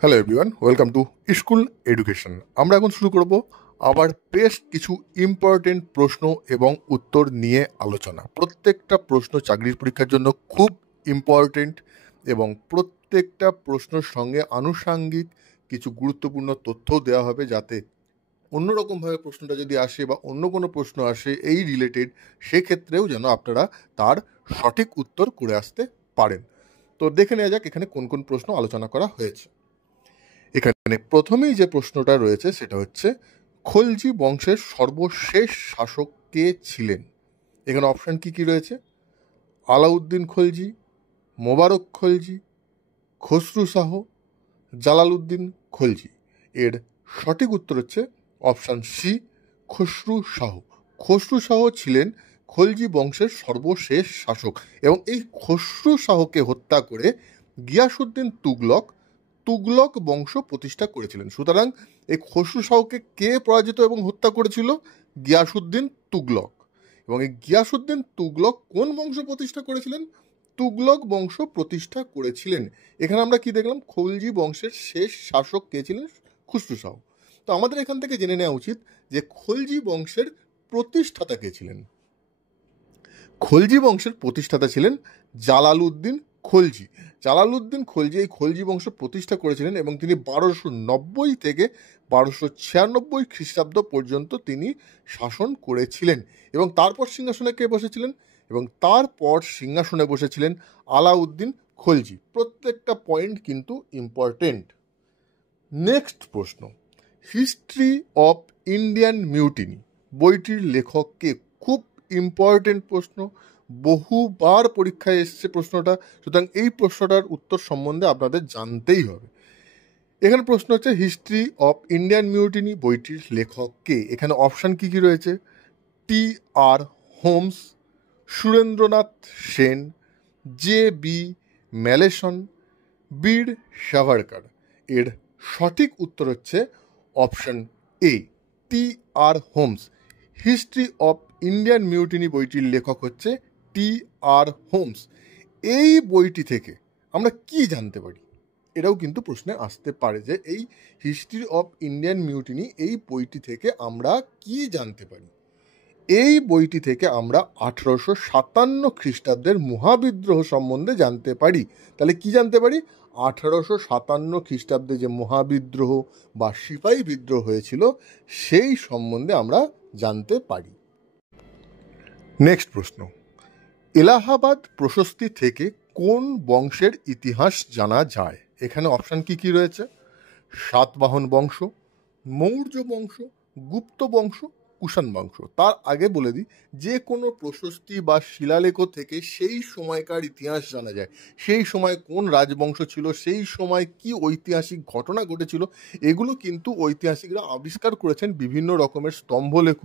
Hello everyone, welcome to school education. আমরা এখন শুরু করব আবার বেশ কিছু ইম্পর্টেন্ট প্রশ্ন এবং উত্তর নিয়ে আলোচনা। প্রত্যেকটা প্রশ্ন চাকরির পরীক্ষার জন্য খুব ইম্পর্টেন্ট এবং প্রত্যেকটা প্রশ্নের সঙ্গে আনুষাঙ্গিক কিছু গুরুত্বপূর্ণ তথ্যও দেওয়া হবে, যাতে অন্যরকমভাবে প্রশ্নটা যদি আসে বা অন্য কোনো প্রশ্ন আসে এই রিলেটেড, সেক্ষেত্রেও যেন আপনারা তার সঠিক উত্তর করে আসতে পারেন। তো দেখে নেওয়া যাক এখানে কোন কোন প্রশ্ন আলোচনা করা হয়েছে। এখানে প্রথমেই যে প্রশ্নটা রয়েছে সেটা হচ্ছে, খলজি বংশের সর্বশেষ শাসক কে ছিলেন? এখানে অপশান কি কি রয়েছে? আলাউদ্দিন খলজি, মোবারক খলজি, খসরু শাহ, জালালউদ্দিন খলজি। এর সঠিক উত্তর হচ্ছে অপশান সি, খসরু শাহ। খসরু শাহ ছিলেন খলজি বংশের সর্বশেষ শাসক এবং এই খসরু শাহকে হত্যা করে গিয়াসুদ্দিন তুগলক বংশ প্রতিষ্ঠা করেছিলেন। সুতরাং এই খসরু শাহকে কে পরাজিত এবং হত্যা করেছিল? গিয়াসুদ্দিন তুগলক। এবং এই গিয়াসুদ্দিন তুগলক কোন বংশ প্রতিষ্ঠা করেছিলেন? তুগলক বংশ প্রতিষ্ঠা করেছিলেন। এখানে আমরা কি দেখলাম? খলজি বংশের শেষ শাসক কে ছিলেন? খসরু শাহ। তো আমাদের এখান থেকে জেনে নেওয়া উচিত যে খলজি বংশের প্রতিষ্ঠাতা কে ছিলেন। খলজি বংশের প্রতিষ্ঠাতা ছিলেন জালালউদ্দিন খলজি। জালালউদ্দিন খলজি এই খলজি বংশ প্রতিষ্ঠা করেছিলেন এবং তিনি 1290 থেকে 1296 খ্রিস্টাব্দ পর্যন্ত তিনি শাসন করেছিলেন। এবং তারপর সিংহাসনে কে বসেছিলেন? এবং তারপর সিংহাসনে বসেছিলেন আলাউদ্দিন খলজি। প্রত্যেকটা পয়েন্ট কিন্তু ইম্পর্টেন্ট। নেক্সট প্রশ্ন, হিস্ট্রি অফ ইন্ডিয়ান মিউটিনি বইটির লেখক কে? খুব ইম্পর্টেন্ট প্রশ্ন, বহুবার পরীক্ষায় এসছে প্রশ্নটা, সুতরাং এই প্রশ্নটার উত্তর সম্বন্ধে আপনাদের জানতেই হবে। এখানে প্রশ্ন হচ্ছে, হিস্ট্রি অফ ইন্ডিয়ান মিউটিনি বইটির লেখক কে? এখানে অপশান কি কি রয়েছে? T R Holmes, Surendranath Sen, J B Malleson, Veer Savarkar. এর সঠিক উত্তর হচ্ছে option A, T R Holmes. History of Indian mutiny বইটির লেখক হচ্ছে টি আর হোমস। এই বইটি থেকে আমরা কি জানতে পারি? এটাও কিন্তু প্রশ্নে আসতে পারে যে এই হিস্ট্রি অফ ইন্ডিয়ান মিউটিনি এই বইটি থেকে আমরা কি জানতে পারি? এই বইটি থেকে আমরা 1857 খ্রিস্টাব্দের মহাবিদ্রোহ সম্বন্ধে জানতে পারি। তাহলে কি জানতে পারি? 1857 খ্রিস্টাব্দে যে মহাবিদ্রোহ বা সিপাহী বিদ্রোহ হয়েছিল সেই সম্বন্ধে আমরা জানতে পারি। নেক্সট প্রশ্ন, এলাহাবাদ প্রশস্তি থেকে কোন বংশের ইতিহাস জানা যায়? এখানে অপশান কি কি রয়েছে? সাতবাহন বংশ, মৌর্য বংশ, গুপ্ত বংশ, কুষাণ বংশ। তার আগে বলে দিই, যে কোনো প্রশস্তি বা শিলালেখ থেকে সেই সময়কার ইতিহাস জানা যায়। সেই সময় কোন রাজবংশ ছিল, সেই সময় কি ঐতিহাসিক ঘটনা ঘটেছিল, এগুলো কিন্তু ঐতিহাসিকরা আবিষ্কার করেছেন বিভিন্ন রকমের স্তম্ভলেখ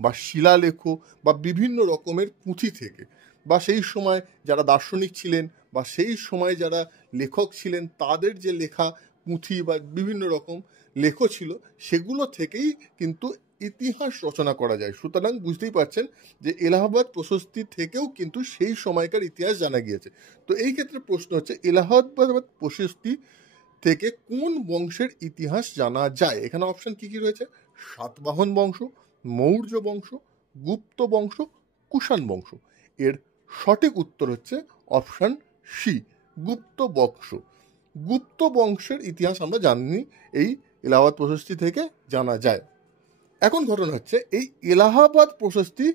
বা শিলালেখ বা বিভিন্ন রকমের পুঁথি থেকে, বা সেই সময় যারা দার্শনিক ছিলেন বা সেই সময় যারা লেখক ছিলেন তাদের যে লেখা পুঁথি বা বিভিন্ন রকম লেখ ছিল, সেগুলো থেকেই কিন্তু ইতিহাস রচনা করা যায়। সুতরাং বুঝতেই পারছেন যে এলাহাবাদ প্রশস্তি থেকেও কিন্তু সেই সময়কার ইতিহাস জানা গিয়েছে। তো এই ক্ষেত্রে প্রশ্ন হচ্ছে, এলাহাবাদ প্রশস্তি থেকে কোন বংশের ইতিহাস জানা যায়? এখানে অপশন কি কি রয়েছে? সাতবাহন বংশ, মৌর্য বংশ, গুপ্ত বংশ, কুষাণ বংশ। এর সঠিক উত্তর হচ্ছে অপশন সি, গুপ্ত বংশ। গুপ্ত বংশের ইতিহাস আমরা জানি এই এলাহাবাদ প্রশস্তি থেকে জানা যায়। এখন ঘটনা হচ্ছে, এই এলাহাবাদ প্রশস্তি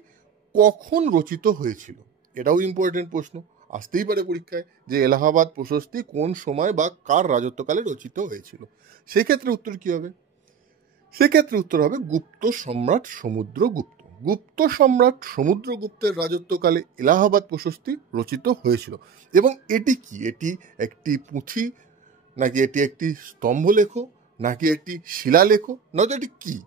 কখন রচিত হয়েছিল? এটাও ইম্পর্টেন্ট প্রশ্ন, আসতেই পারে পরীক্ষায়, যে এলাহাবাদ প্রশস্তি কোন সময় বা কার রাজত্বকালে রচিত হয়েছিল। সেক্ষেত্রে উত্তর কি হবে? সেক্ষেত্রে উত্তর হবে গুপ্ত সম্রাট সমুদ্রগুপ্ত। গুপ্ত সম্রাট সমুদ্রগুপ্তের রাজত্বকালে এলাহাবাদ প্রশস্তি রচিত হয়েছিল। এবং এটি কি? এটি একটি পুঁথি, নাকি এটি একটি স্তম্ভলেখ, নাকি একটি শিলালেখ, নয়তো এটি কি?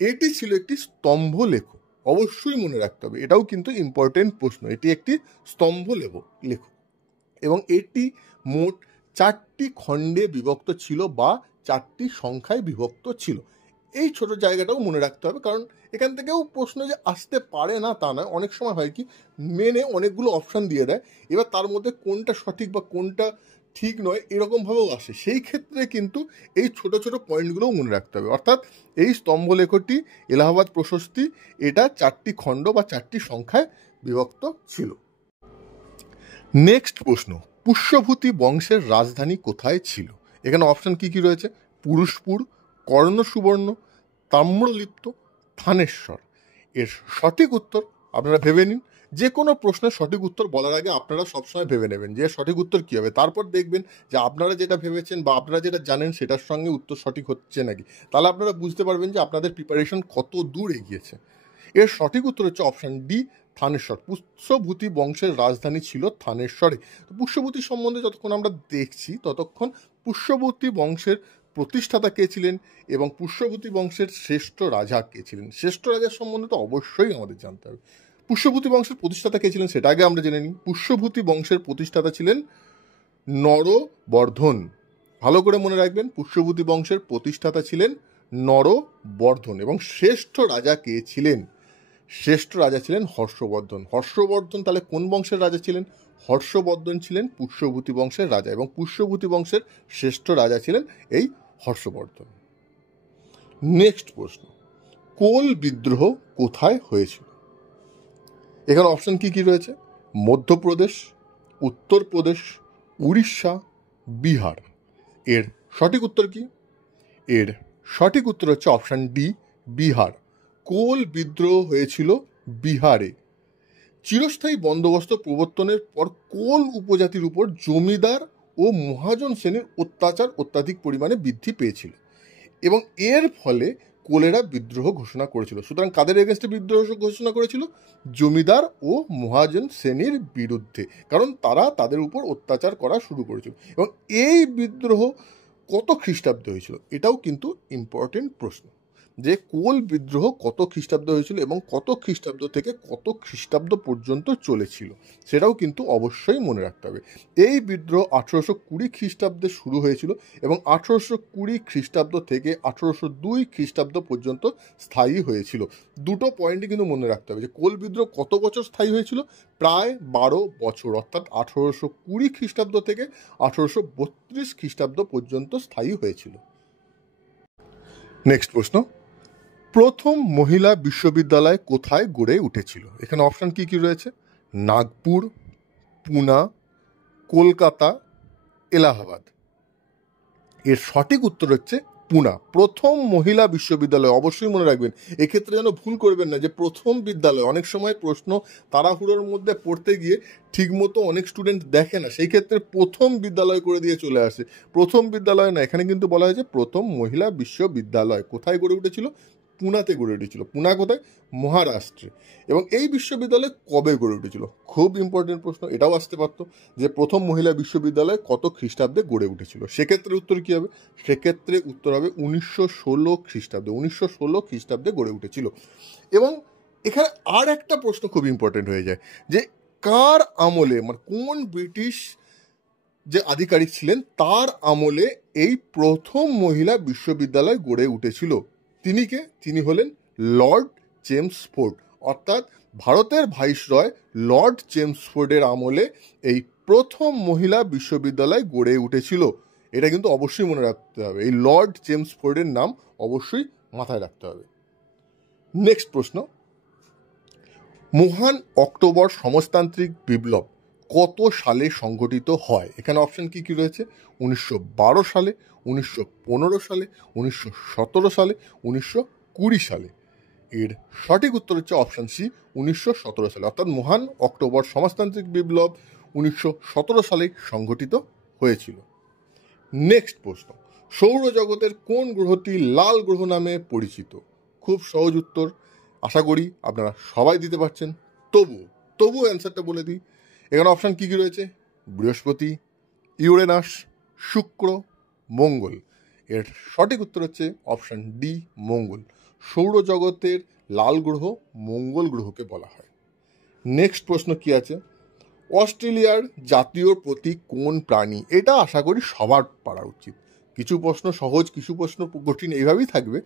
এটি ছিল একটি স্তম্ভলেখ। অবশ্যই মনে রাখতে হবে, এটাও কিন্তু ইম্পর্টেন্ট প্রশ্ন। এটি একটি স্তম্ভলেখ। এবং এটি মোট 4টি খণ্ডে বিভক্ত ছিল বা 4টি সংখ্যায় বিভক্ত ছিল। এই ছোট জায়গাটাও মনে রাখতে হবে, কারণ এখান থেকেও প্রশ্ন যে আসতে পারে না তা নয়। অনেক সময় হয় কি, মেনে অনেকগুলো অপশান দিয়ে দেয়, এবার তার মধ্যে কোনটা সঠিক বা কোনটা ঠিক নয় এরকমভাবেও আসে, সেই ক্ষেত্রে কিন্তু এই ছোট ছোট পয়েন্টগুলোও মনে রাখতে হবে। অর্থাৎ এই স্তম্ভলেখটি এলাহাবাদ প্রশস্তি এটা 4টি খণ্ড বা 4টি সংখ্যায় বিভক্ত ছিল। নেক্সট প্রশ্ন, পুষ্যভূতি বংশের রাজধানী কোথায় ছিল? এখানে অপশন কি কি রয়েছে? পুরুষপুর, কর্ণ সুবর্ণ, তাম্রলিপ্ত, থানেশ্বর। এর সঠিক উত্তর আপনারা ভেবে নিন। যে কোনো প্রশ্নের সঠিক উত্তর বলার আগে আপনারা সবসময় ভেবে নেবেন যে সঠিক উত্তর কী হবে, তারপর দেখবেন যে আপনারা যেটা ভেবেছেন বা আপনারা যেটা জানেন সেটার সঙ্গে উত্তর সঠিক হচ্ছে নাকি। তাহলে আপনারা বুঝতে পারবেন যে আপনাদের প্রিপারেশন কত দূর এগিয়েছে। এর সঠিক উত্তর হচ্ছে অপশান ডি, থানেশ্বর। পুষ্যভূতি বংশের রাজধানী ছিল থানেশ্বরে। তো পুষ্যভূতি সম্বন্ধে যতক্ষণ আমরা দেখছি ততক্ষণ পুষ্যভূতি বংশের প্রতিষ্ঠাতা কে ছিলেন এবং পুষ্যভূতি বংশের শ্রেষ্ঠ রাজা কে ছিলেন। শ্রেষ্ঠ রাজার সম্বন্ধে তো অবশ্যই আমাদের জানতে হবে। পুষ্যভূতি বংশের প্রতিষ্ঠাতা কে ছিলেন সেটা আগে আমরা জেনে নিই। পুষ্যভূতি বংশের প্রতিষ্ঠাতা ছিলেন নরবর্ধন। ভালো করে মনে রাখবেন, পুষ্যভূতি বংশের প্রতিষ্ঠাতা ছিলেন নরবর্ধন। এবং শ্রেষ্ঠ রাজা কে ছিলেন? শ্রেষ্ঠ রাজা ছিলেন হর্ষবর্ধন। হর্ষবর্ধন তাহলে কোন বংশের রাজা ছিলেন? হর্ষবর্ধন ছিলেন পুষ্যভূতি বংশের রাজা এবং পুষ্যভূতি বংশের শ্রেষ্ঠ রাজা ছিলেন এই হর্ষবর্ধন। নেক্সট প্রশ্ন, কোল বিদ্রোহ কোথায় হয়েছিল? এখানে অপশন কি কি রয়েছে? মধ্যপ্রদেশ, উত্তরপ্রদেশ, উড়িষ্যা, বিহার। এর সঠিক উত্তর কি? এর সঠিক উত্তর হচ্ছে অপশন ডি, বিহার। কোল বিদ্রোহ হয়েছিল বিহারে। চিরস্থায়ী বন্দোবস্ত প্রবর্তনের পর কোল উপজাতির উপর জমিদার ও মহাজন শ্রেণীর অত্যাচার অত্যাধিক পরিমাণে বৃদ্ধি পেয়েছিল এবং এর ফলে কোলেরা বিদ্রোহ ঘোষণা করেছিল। সুতরাং কাদের এগেনস্টে বিদ্রোহ ঘোষণা করেছিল? জমিদার ও মহাজন শ্রেণীর বিরুদ্ধে, কারণ তারা তাদের উপর অত্যাচার করা শুরু করেছিল। এবং এই বিদ্রোহ কত খ্রিস্টাব্দে হয়েছিল এটাও কিন্তু ইম্পর্টেন্ট প্রশ্ন, যে কোল বিদ্রোহ কত খ্রিস্টাব্দে হয়েছিল এবং কত খ্রিস্টাব্দ থেকে কত খ্রিস্টাব্দ পর্যন্ত চলেছিল সেটাও কিন্তু অবশ্যই মনে রাখতে হবে। এই বিদ্রোহ 1820 খ্রিস্টাব্দে শুরু হয়েছিল এবং 1820 খ্রিস্টাব্দ থেকে 1802 খ্রিস্টাব্দ পর্যন্ত স্থায়ী হয়েছিল। দুটো পয়েন্টই কিন্তু মনে রাখতে হবে যে কোল বিদ্রোহ কত বছর স্থায়ী হয়েছিল? প্রায় 12 বছর, অর্থাৎ 1820 খ্রিস্টাব্দ থেকে 1832 খ্রিস্টাব্দ পর্যন্ত স্থায়ী হয়েছিল। নেক্সট প্রশ্ন, প্রথম মহিলা বিশ্ববিদ্যালয় কোথায় গড়ে উঠেছিল? এখানে অপশন কি কি রয়েছে? নাগপুর, পুনা, কলকাতা, এলাহাবাদ। এর সঠিক উত্তর হচ্ছে পুনা। প্রথম মহিলা বিশ্ববিদ্যালয়, অবশ্যই মনে রাখবেন এক্ষেত্রে যেন ভুল করবেন না যে প্রথম বিদ্যালয়। অনেক সময় প্রশ্ন তাড়াহুড়োর মধ্যে পড়তে গিয়ে ঠিকমতো অনেক স্টুডেন্ট দেখে না, সেই ক্ষেত্রে প্রথম বিদ্যালয় করে দিয়ে চলে আসে। প্রথম বিদ্যালয় না, এখানে কিন্তু বলা হয়েছে প্রথম মহিলা বিশ্ববিদ্যালয়। কোথায় গড়ে উঠেছিল? পুনাতে গড়ে উঠেছিল। পুনা কোথায়? মহারাষ্ট্রে। এবং এই বিশ্ববিদ্যালয় কবে গড়ে উঠেছিল? খুব ইম্পর্টেন্ট প্রশ্ন, এটাও আসতে পারতো যে প্রথম মহিলা বিশ্ববিদ্যালয় কত খ্রিস্টাব্দে গড়ে উঠেছিল। সেক্ষেত্রে উত্তর কী হবে? সেক্ষেত্রে উত্তর হবে 1916 খ্রিস্টাব্দে। 1916 খ্রিস্টাব্দে গড়ে উঠেছিল। এবং এখানে আর একটা প্রশ্ন খুব ইম্পর্টেন্ট হয়ে যায় যে কার আমলে, মানে কোন ব্রিটিশ যে আধিকারিক ছিলেন তার আমলে এই প্রথম মহিলা বিশ্ববিদ্যালয় গড়ে উঠেছিল? তিনি কে? তিনি হলেন লর্ড চেমসফোর্ড। অর্থাৎ ভারতের ভাইসরয় লর্ড চেমসফোর্ডের আমলে এই প্রথম মহিলা বিশ্ববিদ্যালয় গড়ে উঠেছিল। এটা কিন্তু অবশ্যই মনে রাখতে হবে, এই লর্ড চেমসফোর্ডের নাম অবশ্যই মাথায় রাখতে হবে। নেক্সট প্রশ্ন, মহান অক্টোবর সমাজতান্ত্রিক বিপ্লব কত সালে সংঘটিত হয়? এখানে অপশন কি কি রয়েছে? 1912 সালে, 1915 সালে, 1917 সালে, 1920 সালে। এর সঠিক উত্তর হচ্ছে অপশন সি, 1917 সালে। অর্থাৎ মহান অক্টোবর সমাজতান্ত্রিক বিপ্লব 1917 সালে সংঘটিত হয়েছিল। নেক্সট প্রশ্ন, সৌরজগতের কোন গ্রহটি লাল গ্রহ নামে পরিচিত? খুব সহজ উত্তর, আশা করি আপনারা সবাই দিতে পারছেন। তবু অ্যান্সারটা বলে দিই। এখানে অপশান কী কী রয়েছে? বৃহস্পতি, ইউরেনাস, শুক্র, মঙ্গল। এর সঠিক উত্তর হচ্ছে অপশান ডি, মঙ্গল। সৌরজগতের লাল গ্রহ মঙ্গল গ্রহকে বলা হয়। নেক্সট প্রশ্ন কি আছে? অস্ট্রেলিয়ার জাতীয় প্রতীক কোন প্রাণী? এটা আশা করি সবার পারা উচিত। কিছু প্রশ্ন সহজ, কিছু প্রশ্ন কঠিন, এইভাবেই থাকবে।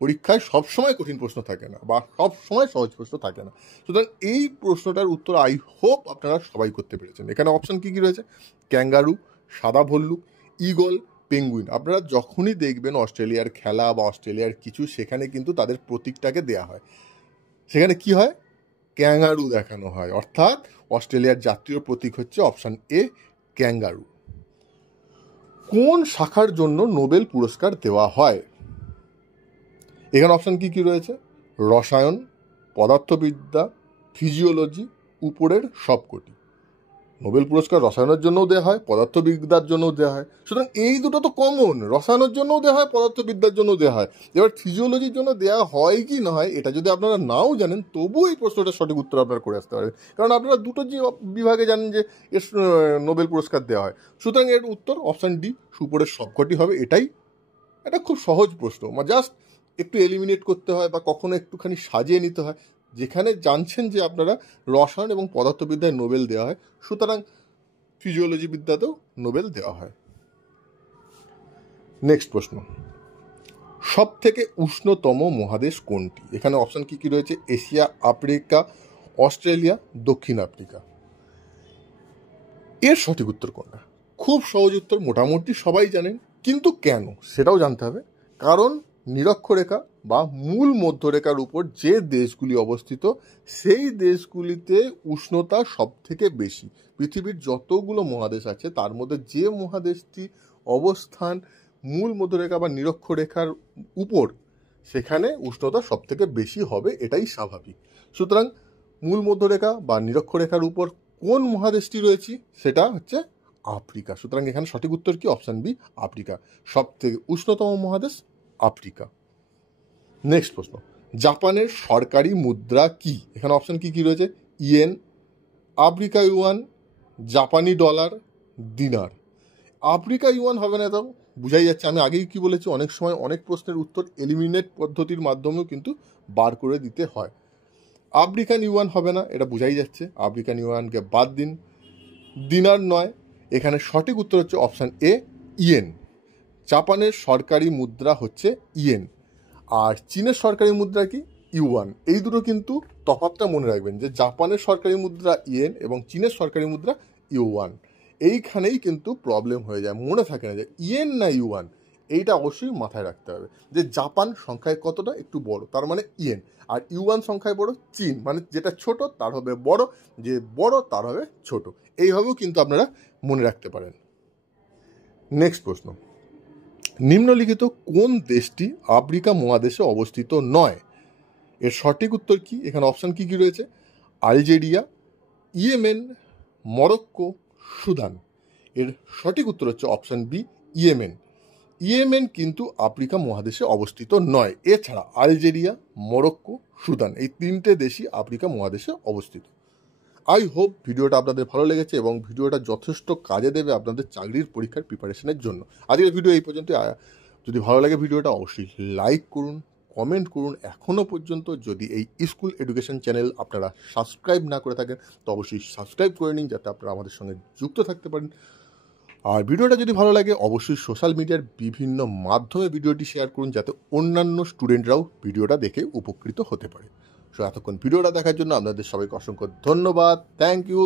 পরীক্ষায় সবসময় কঠিন প্রশ্ন থাকে না বা সবসময় সহজ প্রশ্ন থাকে না। সুতরাং এই প্রশ্নটার উত্তর আই হোপ আপনারা সবাই করতে পেরেছেন। এখানে অপশান কী কী রয়েছে? ক্যাঙ্গারু, সাদা ভল্লুক, ঈগল, পেঙ্গুইন। আপনারা যখনই দেখবেন অস্ট্রেলিয়ার খেলা বা অস্ট্রেলিয়ার কিছু, সেখানে কিন্তু তাদের প্রতীকটাকে দেয়া হয়। সেখানে কি হয়? ক্যাঙ্গারু দেখানো হয়, অর্থাৎ অস্ট্রেলিয়ার জাতীয় প্রতীক হচ্ছে অপশান এ, ক্যাঙ্গারু। কোন শাখার জন্য নোবেল পুরস্কার দেওয়া হয়? এখানে অপশান কি কি রয়েছে? রসায়ন, পদার্থবিদ্যা, ফিজিওলজি, উপরের সবকটি। নোবেল পুরস্কার রসায়নের জন্যও দেওয়া হয়, পদার্থবিদ্যার জন্যও দেওয়া হয়। সুতরাং এই দুটো তো কমন, রসায়নের জন্যও দেওয়া হয়, পদার্থবিদ্যার জন্যও দেওয়া হয়। এবার ফিজিওলজির জন্য দেওয়া হয় কি না হয় এটা যদি আপনারা নাও জানেন, তবুও এই প্রশ্নটার সঠিক উত্তর আপনারা করে আসতে পারবেন, কারণ আপনারা দুটো যে বিভাগে জানেন যে এর নোবেল পুরস্কার দেওয়া হয়। সুতরাং এর উত্তর অপশান ডি, উপরের সবকটি হবে। এটাই এটা খুব সহজ প্রশ্ন, জাস্ট একটু এলিমিনেট করতে হয় বা কখনো একটুখানি সাজিয়ে নিতে হয়। যেখানে জানছেন যে আপনারা রসায়ন এবং পদার্থবিদ্যায় নোবেল দেওয়া হয়, সুতরাং ফিজিওলজি বিদ্যাতেও নোবেল দেওয়া হয়। নেক্সট প্রশ্ন, সব থেকে উষ্ণতম মহাদেশ কোনটি? এখানে অপশন কি কি রয়েছে? এশিয়া, আফ্রিকা, অস্ট্রেলিয়া, দক্ষিণ আফ্রিকা। এর সঠিক উত্তর কোনটা? খুব সহজ উত্তর, মোটামুটি সবাই জানেন, কিন্তু কেন সেটাও জানতে হবে। কারণ নিরক্ষরেখা বা মূল মধ্যরেখার উপর যে দেশগুলি অবস্থিত, সেই দেশগুলিতে উষ্ণতা সব থেকে বেশি। পৃথিবীর যতগুলো মহাদেশ আছে তার মধ্যে যে মহাদেশটি অবস্থান মূল মধ্যরেখা বা নিরক্ষরেখার উপর, সেখানে উষ্ণতা সব থেকে বেশি হবে, এটাই স্বাভাবিক। সুতরাং মূল মধ্যরেখা বা নিরক্ষরেখার উপর কোন মহাদেশটি রয়েছে? সেটা হচ্ছে আফ্রিকা। সুতরাং এখানে সঠিক উত্তর কি? Option B, Africa. সব থেকে উষ্ণতম মহাদেশ আফ্রিকা। নেক্সট প্রশ্ন, জাপানের সরকারি মুদ্রা কি? এখানে অপশান কি কি রয়েছে? ইয়েন, আফ্রিকা ইউয়ান, জাপানি ডলার, দিনার। আফ্রিকা ইউয়ান হবে না, তো বুঝাই যাচ্ছে। আমি আগেই কি বলেছি, অনেক সময় অনেক প্রশ্নের উত্তর এলিমিনেট পদ্ধতির মাধ্যমেও কিন্তু বার করে দিতে হয়। আফ্রিকান ইউয়ান হবে না, এটা বুঝাই যাচ্ছে। আফ্রিকান ইউয়ানকে বাদ দিন। দিনার নয়, এখানে সঠিক উত্তর হচ্ছে অপশান এ, ইয়েন। জাপানের সরকারি মুদ্রা হচ্ছে ইয়েন, আর চীনের সরকারি মুদ্রা কি? ইউয়ান। এই দুটো কিন্তু তফাৎটা মনে রাখবেন, যে জাপানের সরকারি মুদ্রা ইয়েন এবং চীনের সরকারি মুদ্রা ইউয়ান। এইখানেই কিন্তু প্রবলেম হয়ে যায়, মনে থাকে না যে ইয়েন না ইউয়ান। এইটা অবশ্যই মাথায় রাখতে হবে, যে জাপান সংখ্যায় কতটা একটু বড়, তার মানে ইয়েন, আর ইউয়ান সংখ্যায় বড় চীন, মানে যেটা ছোট তার হবে বড়, যে বড় তার হবে ছোট। এইভাবেও কিন্তু আপনারা মনে রাখতে পারেন। নেক্সট প্রশ্ন, নিম্নলিখিত কোন দেশটি আফ্রিকা মহাদেশে অবস্থিত নয়? এর সঠিক উত্তর কি? এখানে অপশান কি কি রয়েছে? Algeria, Yemen, Morocco, Sudan. এর সঠিক উত্তর হচ্ছে অপশান বি, ইয়েমেন। ইয়েমেন কিন্তু আফ্রিকা মহাদেশে অবস্থিত নয়। এছাড়া আলজেরিয়া, মরক্কো, সুদান, এই তিনটে দেশই আফ্রিকা মহাদেশে অবস্থিত। আই হোপ ভিডিওটা আপনাদের ভালো লেগেছে এবং ভিডিওটা যথেষ্ট কাজে দেবে আপনাদের চাকরির পরীক্ষার প্রিপারেশনের জন্য। আজকের ভিডিও এই পর্যন্ত। যদি ভালো লাগে ভিডিওটা অবশ্যই লাইক করুন, কমেন্ট করুন। এখনও পর্যন্ত যদি এই স্কুল এডুকেশন চ্যানেল আপনারা সাবস্ক্রাইব না করে থাকেন, তো অবশ্যই সাবস্ক্রাইব করে নিন, যাতে আপনারা আমাদের সঙ্গে যুক্ত থাকতে পারেন। আর ভিডিওটা যদি ভালো লাগে অবশ্যই সোশ্যাল মিডিয়ার বিভিন্ন মাধ্যমে ভিডিওটি শেয়ার করুন, যাতে অন্যান্য স্টুডেন্টরাও ভিডিওটা দেখে উপকৃত হতে পারে। সো এতক্ষণ ভিডিওটা দেখার জন্য আপনাদের সবাইকে অসংখ্য ধন্যবাদ। Thank you.